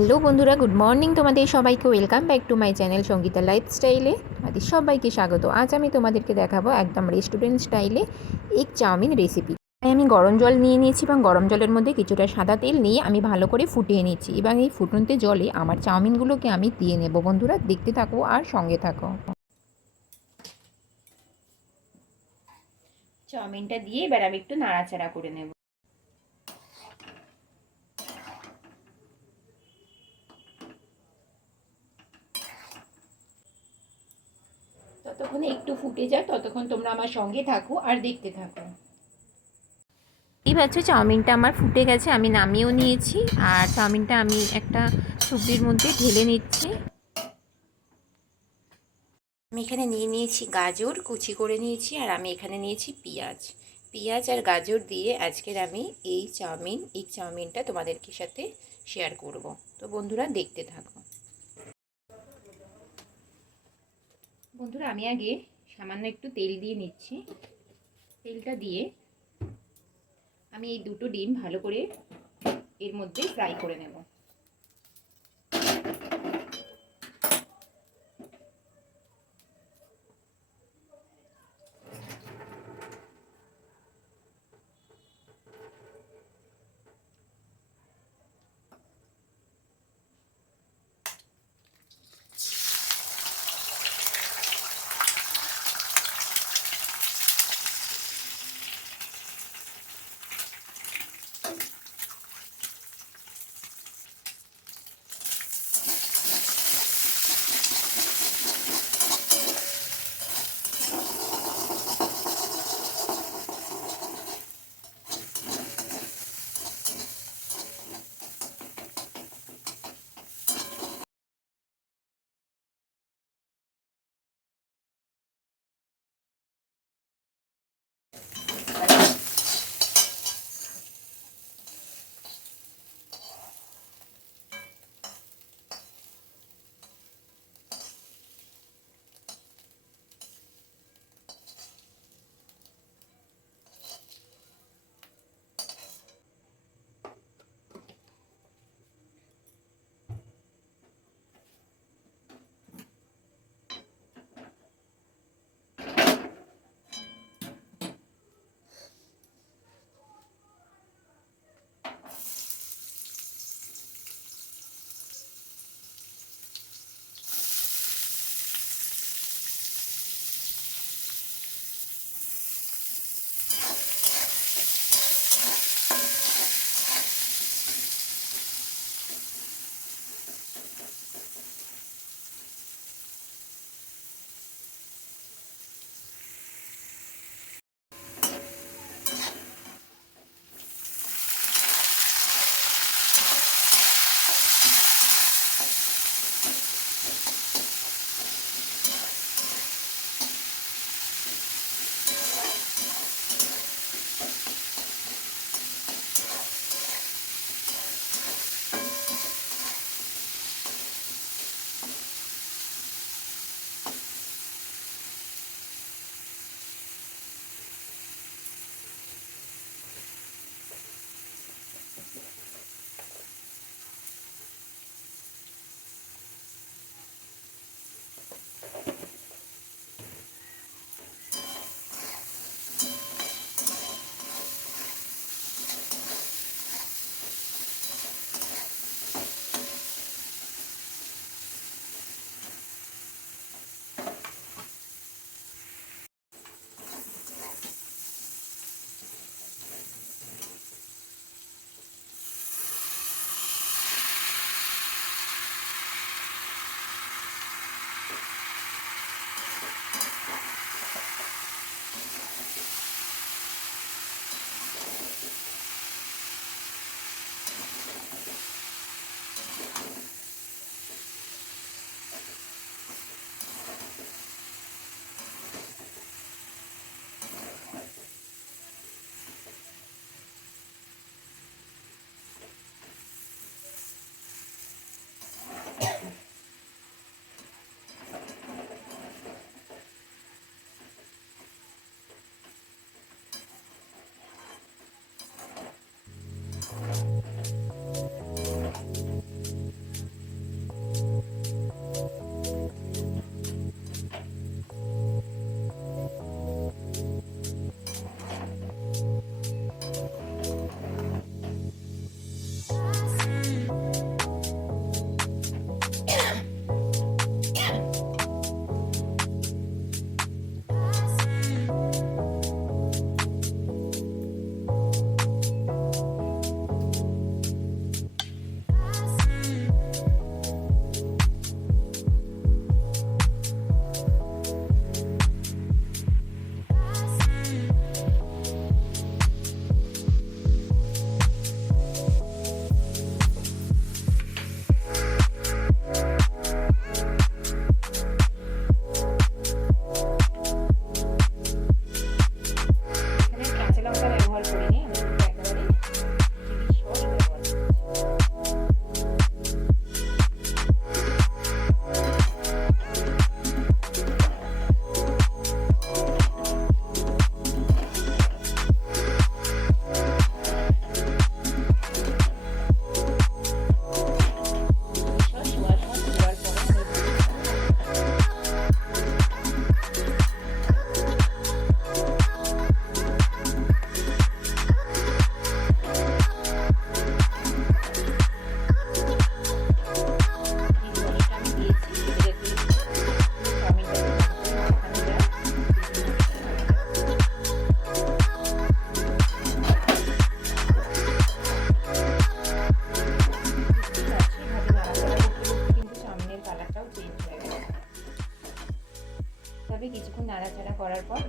Hello বন্ধুরা, good morning তোমাদের সবাইকে। Welcome back to my channel Sangeeta লাইফস্টাইলে। তোমাদের সবাইকে স্বাগত। আজ আমি তোমাদেরকে দেখাবো একদম রেস্টুরেন্ট স্টাইলে এগ চাউমিন রেসিপি তাই আমি গরম জল নিয়ে নিয়েছি এবং গরম জলের মধ্যে কিছুটা সাদা তেল নিয়ে আমি ভালো করে ফুটিয়ে নিচ্ছি এবং এই ফুটনতে জলে আমার চাউমিনগুলোকে আমি দিয়ে নেব। বন্ধুরা, দেখতে থাকো আর সঙ্গে থাকো। চাউমিনটা দিয়ে এবার আমি একটু নাড়াচাড়া করে নেব। ততক্ষণে একটু ফুটে যায় ততক্ষণ তোমরা আমার সঙ্গে থাকো আর দেখতে থাকো। এই পাচ্ছ চাউমিনটা আমার ফুটে গেছে, আমি নামিয়েও নিয়েছি। আর চাউমিনটা আমি একটা সবজির মধ্যে ঢেলে নিচ্ছি। আমি এখানে নিয়ে নিয়েছি গাজর, কুচি করে নিয়েছি, আর আমি এখানে নিয়েছি পেঁয়াজ। পেঁয়াজ আর গাজর দিয়ে আজকের আমি এই চাউমিন, এই চাউমিনটা তোমাদেরকে সাথে শেয়ার করব। তো বন্ধুরা, দেখতে থাকো। বন্ধুরা, আমি আগে সামান্য একটু তেল দিয়ে নিচ্ছি। তেলটা দিয়ে আমি এই দুটো ডিম ভালো করে এর মধ্যে ফ্রাই করে নেব।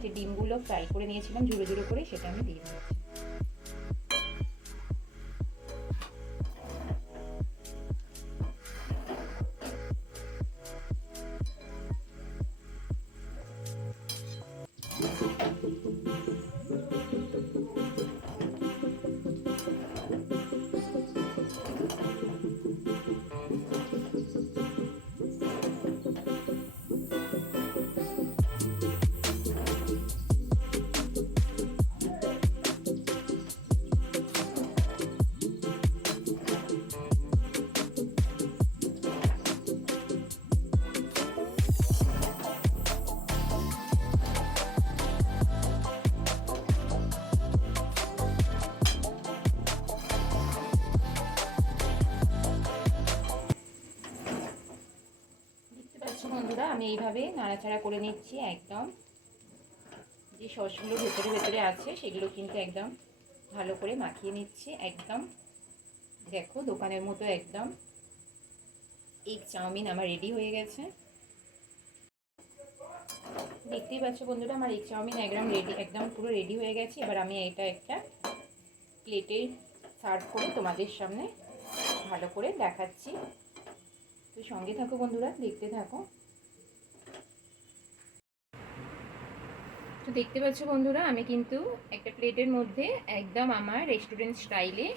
যে ডিমগুলো ফ্রাই করে নিয়েছিলাম ঝুড়ো ঝুড়ো করে সেটা আমি দিয়ে দিচ্ছি এইভাবে নাড়াচাড়া করে নিচ্ছি একদম। যে সসগুলো ভেতরে ভেতরে আছে, সেগুলো কিন্তু একদম ভালো করে মাখিয়ে নিচ্ছি একদম। দেখো, দোকানের মতো একদম। এগ চাউমিন আমার রেডি হয়ে গেছে। দেখতেই পাচ্ছ বন্ধুরা, আমার এগ চাউমিন একদম রেডি একদম পুরো রেডি হয়ে গেছে। এবার আমি এটা একটা প্লেটে সার্ভ করে তোমাদের সামনে ভালো করে দেখাচ্ছি। তো সঙ্গে থাকো বন্ধুরা, দেখতে থাকো। তো দেখতে পাচ্ছ বন্ধুরা, আমি কিন্তু একটা প্লেটের মধ্যে একদম আমার রেস্টুরেন্ট স্টাইলে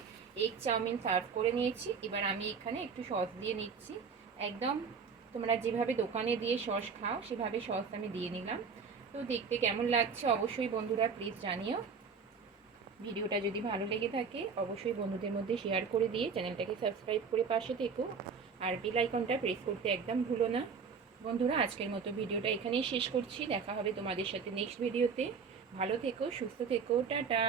এগ চাউমিন সার্ভ করে নিয়েছি। এবার আমি এখানে একটু সস দিয়ে নিচ্ছি। একদম তোমরা যেভাবে দোকানে দিয়ে সস খাও, সেভাবে সস আমি দিয়ে নিলাম। তো দেখতে কেমন লাগছে অবশ্যই বন্ধুরা প্লিজ জানিও। ভিডিওটা যদি ভালো লেগে থাকে, অবশ্যই বন্ধুদের মধ্যে শেয়ার করে দিয়ে চ্যানেলটাকে সাবস্ক্রাইব করে পাশে থেকো। আর বেল আইকনটা প্রেস করতে একদম ভুলো না। বন্ধুরা, আজকের মতো ভিডিওটা এখানেই শেষ করছি। দেখা হবে তোমাদের সাথে নেক্সট ভিডিওতে ভালো থেকো, সুস্থ থেকো, টাটা।